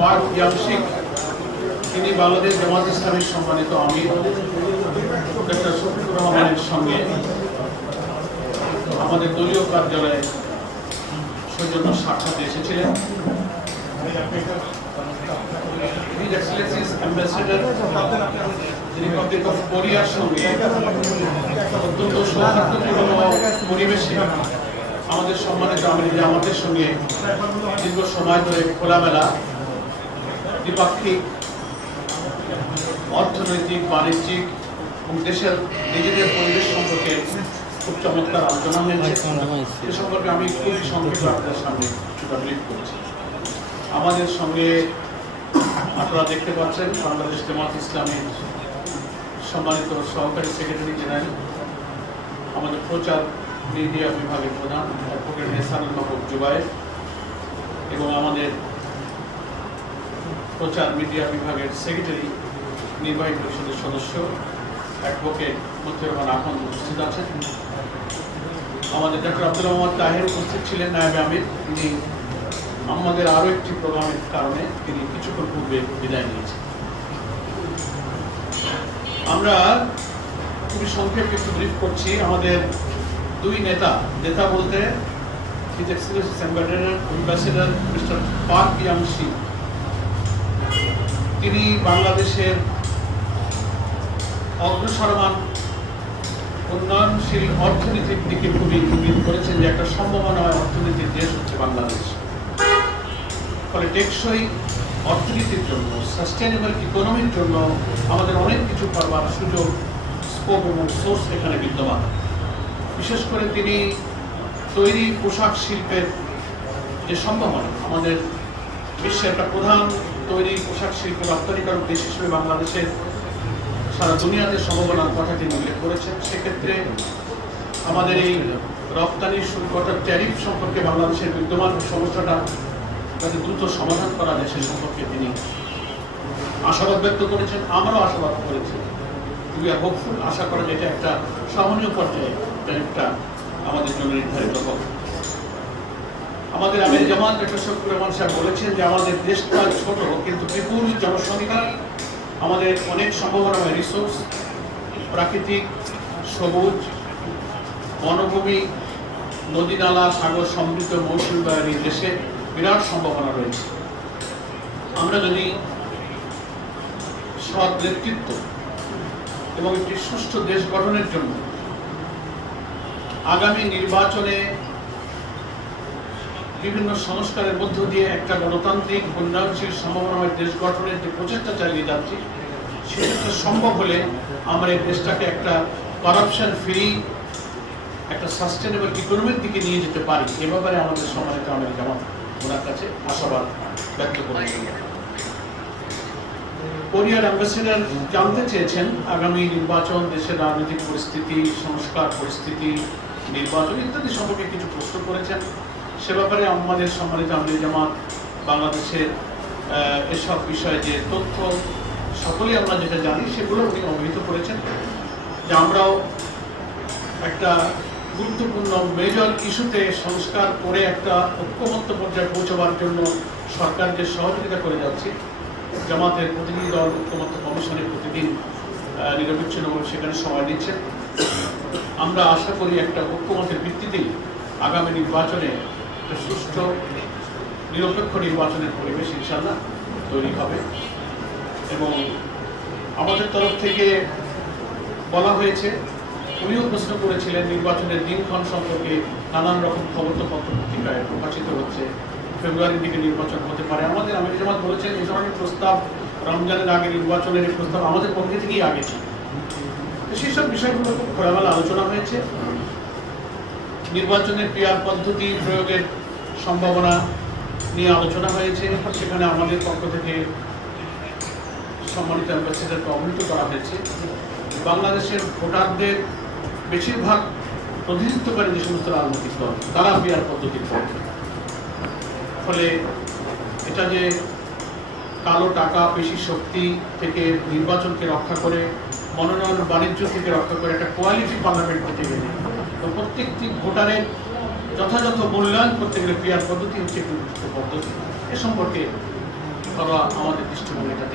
Park ইয়াংশিক তিনি বাংলাদেশ জামাত ইসলামের সম্মানিত আমির, ডক্টর শফিকুর রহমানের সঙ্গে আমাদের দলীয় কার্যালয়ে সৌজন্য সাক্ষাৎ এসেছিলেন। সঙ্গে আমাদের সম্মানিত আমির জামাতের সঙ্গে দীর্ঘ সময় ধরে খোলামেলা দ্বিপাক্ষিক, অর্থনৈতিক, বাণিজ্যিক এবং দেশের নিজেদের পরিবেশ সম্পর্কে খুব চমৎকার আলোচনা হয়েছে। এ সম্পর্কে আমি খুবই সংক্ষেপে আপনাদের সামনে কিছুটা ব্রিফ করছি। আমাদের সঙ্গে আপনারা দেখতে পাচ্ছেন বাংলাদেশ জামাত ইসলামের সম্মানিত সহকারী সেক্রেটারি জেনারেল, আমাদের প্রচার মিডিয়া বিভাগের প্রধান অ্যাডভোকেট হেসানুল মাহবুব জুবায়ের এবং আমাদের প্রচার মিডিয়া বিভাগের সেক্রেটারি নির্বাহী পরিষদের সদস্য অ্যাডভোকেট মতিউর রহমান আহমদ উপস্থিত আছেন। আমাদের ডক্টর আব্দুল মোহাম্মদ তাহের উপস্থিত ছিলেন, নায়েবে আমির। তিনি আমাদের আরও একটি প্রোগ্রামের কারণে তিনি কিছুক্ষণ পূর্বে বিদায় নিয়েছেন। আমরা খুবই সংক্ষেপে একটু ব্রিফ করছি। আমাদের দুই নেতা নেতা বলতে his ambassador mister Park Youngshi তিনি বাংলাদেশের অগ্রসরমান, উন্নয়নশীল অর্থনীতির দিকে খুবই ইঙ্গিত করেছেন যে একটা সম্ভাবনাময় অর্থনীতির দেশ হচ্ছে বাংলাদেশ। ফলে টেকসই অর্থনীতির জন্য সাস্টেনেবল ইকোনমির জন্য আমাদের অনেক কিছু করবার সুযোগ স্কোপ এবং সোর্স এখানে বিদ্যমান। বিশেষ করে তিনি তৈরি পোশাক শিল্পের যে সম্ভাবনা, আমাদের বিশ্বের একটা প্রধান তৈরি পোশাক শিল্পের রপ্তানিকারক দেশ হিসেবে বাংলাদেশের সারা দুনিয়াতে সম্ভাবনার কথা তিনি উল্লেখ করেছেন। সেক্ষেত্রে আমাদের এই রপ্তানি শুল্কটার ট্যারিফ সম্পর্কে বাংলাদেশের বিদ্যমান সমস্যাটা যাতে দ্রুত সমাধান করা যায় সে সম্পর্কে তিনি আশাবাদ ব্যক্ত করেছেন, আমরাও আশাবাদ করেছি। উই আর হোপফুল, আশা করা যে এটা একটা সহনীয় পর্যায়ে ট্যারিফটা আমাদের জন্য নির্ধারিত হবে। আমাদের আমির জামাত ডক্টর রহমান বলেছেন যে আমাদের দেশটা ছোট, কিন্তু বিপুল জনসংখ্যা আমাদের অনেক সম্ভাবনাময় রিসোর্স প্রাকৃতিক, সবুজ, বনভূমি, নদী নালা, সাগর সমৃদ্ধ মৌসুমী বায়ু দেশে বিরাট সম্ভাবনা রয়েছে। আমরা যদি সৎ নেতৃত্ব এবং একটি সুষ্ঠু দেশ গঠনের জন্য আগামী নির্বাচনে বিভিন্ন সংস্কারের মধ্য দিয়ে একটা গণতান্ত্রিক উন্নয়নশীল সম্ভাবনাময় দেশ গঠনের যে প্রচেষ্টা চালিয়ে যাচ্ছি সেটা সম্ভব হলে আমরা এই দেশটাকে একটা করাপশন ফ্রি একটা সাস্টেনেবল ইকোনমির দিকে নিয়ে যেতে পারি। এ ব্যাপারে আমাদের সম্মানিত আমাদের জামাত ওনার কাছে আশাবাদ ব্যক্ত করি। কোরিয়ার অ্যাম্বাসেডার জানতে চেয়েছেন, আগামী নির্বাচন, দেশের রাজনৈতিক পরিস্থিতি, সংস্কার পরিস্থিতি, নির্বাচন ইত্যাদি সম্পর্কে কিছু প্রশ্ন করেছেন। সে ব্যাপারে আমাদের সম্মানিত আমির জামাত, বাংলাদেশের এসব বিষয়ে যে তথ্য সকলেই আমরা যেটা জানি সেগুলো উনি অবহিত করেছেন। যে আমরাও একটা গুরুত্বপূর্ণ মেজর ইস্যুতে সংস্কার করে একটা ঐক্যমত্য পর্যায়ে পৌঁছবার জন্য সরকারকে সহযোগিতা করে যাচ্ছে। জামাতের প্রতিনিধি দল, ঐক্যমত্য কমিশনের প্রতিদিন নিরবিচ্ছিন্নভাবে সেখানে সময় দিচ্ছেন আমরা আশা করি একটা ঐক্যমতের ভিত্তিতেই আগামী নির্বাচনে একটা সুষ্ঠু, নিরপেক্ষ নির্বাচনের পরিবেশ ইনশাল্লাহ তৈরি হবে। এবং আমাদের তরফ থেকে বলা হয়েছে, উনিও প্রশ্ন করেছিলেন, নির্বাচনের দিনক্ষণ সম্পর্কে নানান রকম খবর তো পত্র পত্রিকায় প্রকাশিত হচ্ছে। ফেব্রুয়ারির দিকে নির্বাচন হতে পারে। আমাদের আমির জামাত বলেছেন এই ধরনের প্রস্তাব, রমজানের আগে নির্বাচনের এই প্রস্তাব আমাদের পক্ষে থেকেই আগে ছিল। সেই সব বিষয়গুলো খুব খোলামেলা আলোচনা হয়েছে। নির্বাচনের পিয়ার পদ্ধতি প্রয়োগের সম্ভাবনা নিয়ে আলোচনা হয়েছে। সেখানে আমাদের পক্ষ থেকে সম্মানিত অ্যাম্বাসেডারকে অবহিত করা হয়েছে। বাংলাদেশের ভোটারদের বেশিরভাগ প্রতিনিধিত্বকারী যে সমস্ত রাজনৈতিক দল, তারা পিয়ার পদ্ধতির পক্ষে ফলে এটা যে কালো টাকা, পেশি শক্তি থেকে নির্বাচনকে রক্ষা করে, মনোনয়ন বাণিজ্য থেকে রক্ষা করে একটা কোয়ালিটি পার্লামেন্ট গেলে, তো প্রত্যেকটি ভোটারের যথাযথ মূল্যায়ন করতে গেলে ক্রিয়ার পদ্ধতি হচ্ছে একটি পদ্ধতি এ সম্পর্কে আমাদের দৃষ্টিভঙ্গিটা